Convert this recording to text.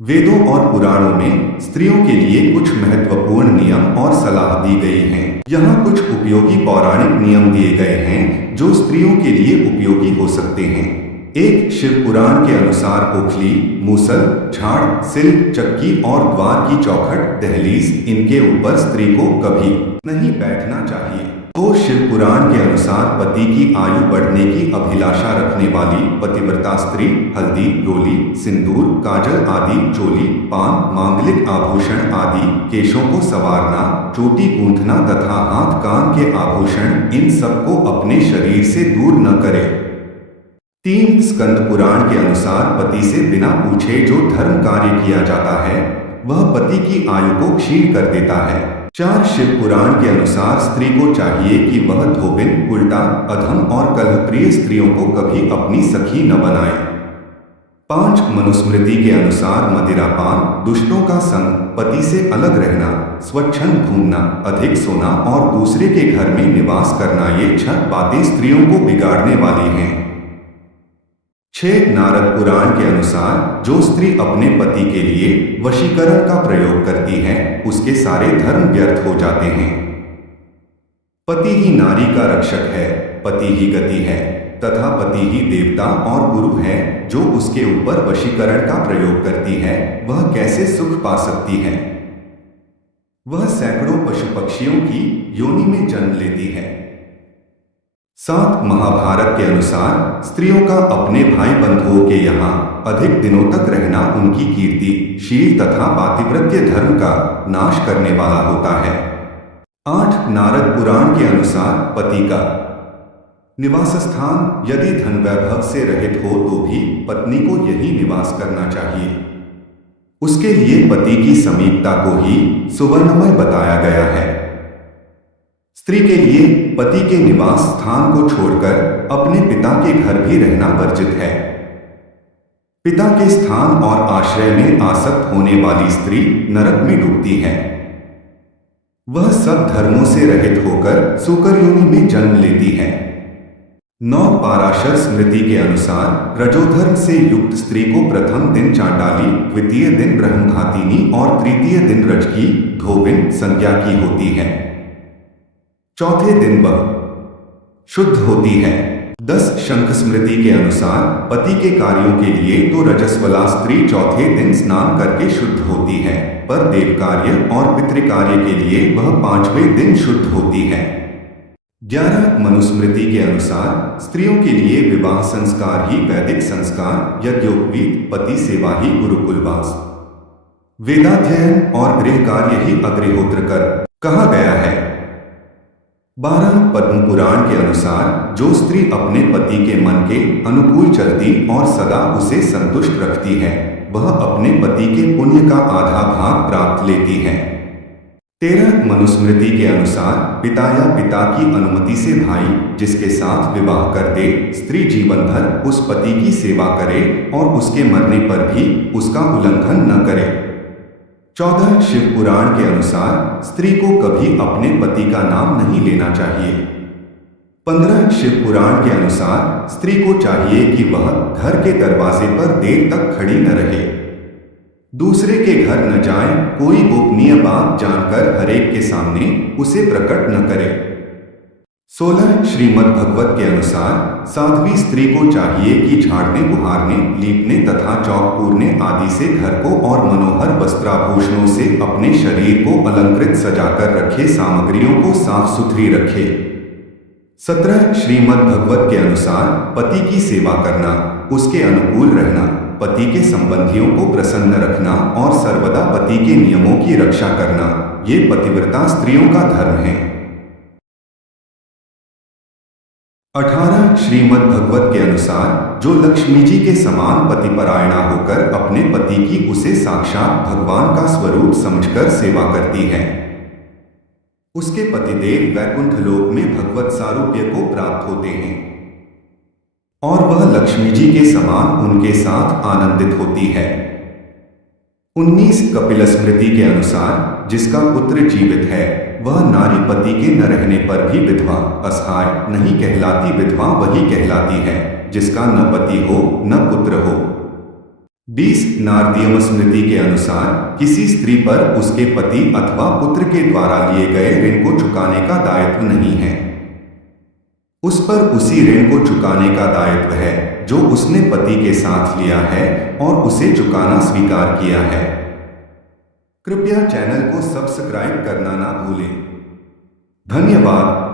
वेदों और पुराणों में स्त्रियों के लिए कुछ महत्वपूर्ण नियम और सलाह दी गई हैं। यहाँ कुछ उपयोगी पौराणिक नियम दिए गए हैं जो स्त्रियों के लिए उपयोगी हो सकते हैं। एक शिव पुराण के अनुसार ओखली, मूसल, झाड़, सिल, चक्की और द्वार की चौखट, दहलीज, इनके ऊपर स्त्री को कभी नहीं बैठना चाहिए। तो शिव पुराण के अनुसार पति की आयु बढ़ने की अभिलाषा रखने वाली पतिव्रता स्त्री हल्दी, रोली, सिंदूर, काजल आदि, चोली, पान, मांगलिक आभूषण आदि, केशों को संवारना, चोटी गूंथना तथा हाथ कान के आभूषण, इन सबको अपने शरीर से दूर न करे। 3 स्कंद पुराण के अनुसार पति से बिना पूछे जो धर्म कार्य किया जाता है वह पति की आयु को क्षीण कर देता है। 4 शिव पुराण के अनुसार स्त्री को चाहिए कि वह धोबिन, उल्टा, अधम और कलहप्रिय स्त्रियों को कभी अपनी सखी न बनाए। 5 मनुस्मृति के अनुसार मदिरापान, दुष्टों का संग, पति से अलग रहना, स्वच्छंद घूमना, अधिक सोना और दूसरे के घर में निवास करना, ये 6 बातें स्त्रियों को बिगाड़ने वाली हैं। 6 नारद पुराण के अनुसार जो स्त्री अपने पति के लिए वशीकरण का प्रयोग करती है उसके सारे धर्म व्यर्थ हो जाते हैं। पति ही नारी का रक्षक है, पति ही गति है तथा पति ही देवता और गुरु है। जो उसके ऊपर वशीकरण का प्रयोग करती है वह कैसे सुख पा सकती है। वह सैकड़ों पशु पक्षियों की योनि में जन्म लेती है। 7 महाभारत के अनुसार स्त्रियों का अपने भाई बंधुओं के यहाँ अधिक दिनों तक रहना उनकी कीर्ति, शील तथा पातिव्रत्य धर्म का नाश करने वाला होता है। 8 नारद पुराण के अनुसार पति का निवास स्थान यदि धन वैभव से रहित हो तो भी पत्नी को यही निवास करना चाहिए। उसके लिए पति की समीपता को ही सुवर्णमय बताया गया है। स्त्री के लिए पति के निवास स्थान को छोड़कर अपने पिता के घर भी रहना वर्जित है। पिता के स्थान और आश्रय में आसक्त होने वाली स्त्री नरक में डूबती है। वह सब धर्मों से रहित होकर सूकर योनि में जन्म लेती है। 9 पाराशर स्मृति के अनुसार रजोधर्म से युक्त स्त्री को प्रथम दिन चांडाली, द्वितीय दिन ब्रह्मघातिनी और तृतीय दिन रजकी, धोबिन संज्ञा की होती है। चौथे दिन वह शुद्ध होती है। 10 शंख स्मृति के अनुसार पति के कार्यों के लिए तो रजस्वला स्त्री चौथे दिन स्नान करके शुद्ध होती है, पर देव कार्य और पितृकार्य के लिए वह 5वें दिन शुद्ध होती है। 11 मनुस्मृति के अनुसार स्त्रियों के लिए विवाह संस्कार ही वैदिक संस्कार, यज्ञोपवीत, पति सेवा ही गुरुकुलवास, वेदाध्ययन और गृह कार्य ही अग्निहोत्र कर कहा गया है। 12 पद्म पुराण के अनुसार जो स्त्री अपने पति के मन के अनुकूल चलती और सदा उसे संतुष्ट रखती है वह अपने पति के पुण्य का आधा भाग प्राप्त लेती है। 13 मनुस्मृति के अनुसार पिता या पिता की अनुमति से भाई जिसके साथ विवाह कर दे स्त्री जीवन भर उस पति की सेवा करे और उसके मरने पर भी उसका उल्लंघन न करे। 14 शिव पुराण के अनुसार स्त्री को कभी अपने पति का नाम नहीं लेना चाहिए। 15 शिव पुराण के अनुसार स्त्री को चाहिए कि वह घर के दरवाजे पर देर तक खड़ी न रहे, दूसरे के घर न जाए, कोई गोपनीय बात जानकर हरेक के सामने उसे प्रकट न करे। 16 श्रीमद् भगवत के अनुसार साध्वी स्त्री को चाहिए कि झाड़ने, बुहारने, लीपने तथा चौक पूरने आदि से घर को और मनोहर वस्त्राभूषणों से अपने शरीर को अलंकृत सजाकर रखे, सामग्रियों को साफ सुथरी रखे। 17 श्रीमद् भगवत के अनुसार पति की सेवा करना, उसके अनुकूल रहना, पति के संबंधियों को प्रसन्न रखना और सर्वदा पति के नियमों की रक्षा करना, ये पतिव्रता स्त्रियों का धर्म है। 18 श्रीमद् भगवत के अनुसार जो लक्ष्मी जी के समान पतिपरायणा होकर अपने पति की उसे साक्षात भगवान का स्वरूप समझकर सेवा करती है उसके पतिदेव वैकुंठ लोक में भगवत सारूप्य को प्राप्त होते हैं और वह लक्ष्मी जी के समान उनके साथ आनंदित होती है। 19 कपिल स्मृति के अनुसार जिसका पुत्र जीवित है वह नारी पति के न रहने पर भी विधवा, असहाय नहीं कहलाती, विधवा वही कहलाती है जिसका न पति हो न पुत्र हो। 20 नारदीय स्मृति के अनुसार किसी स्त्री पर उसके पति अथवा पुत्र के द्वारा लिए गए ऋण को चुकाने का दायित्व नहीं है। उस पर उसी ऋण को चुकाने का दायित्व है जो उसने पति के साथ लिया है और उसे चुकाना स्वीकार किया है। कृपया चैनल को सब्सक्राइब करना ना भूलें। धन्यवाद।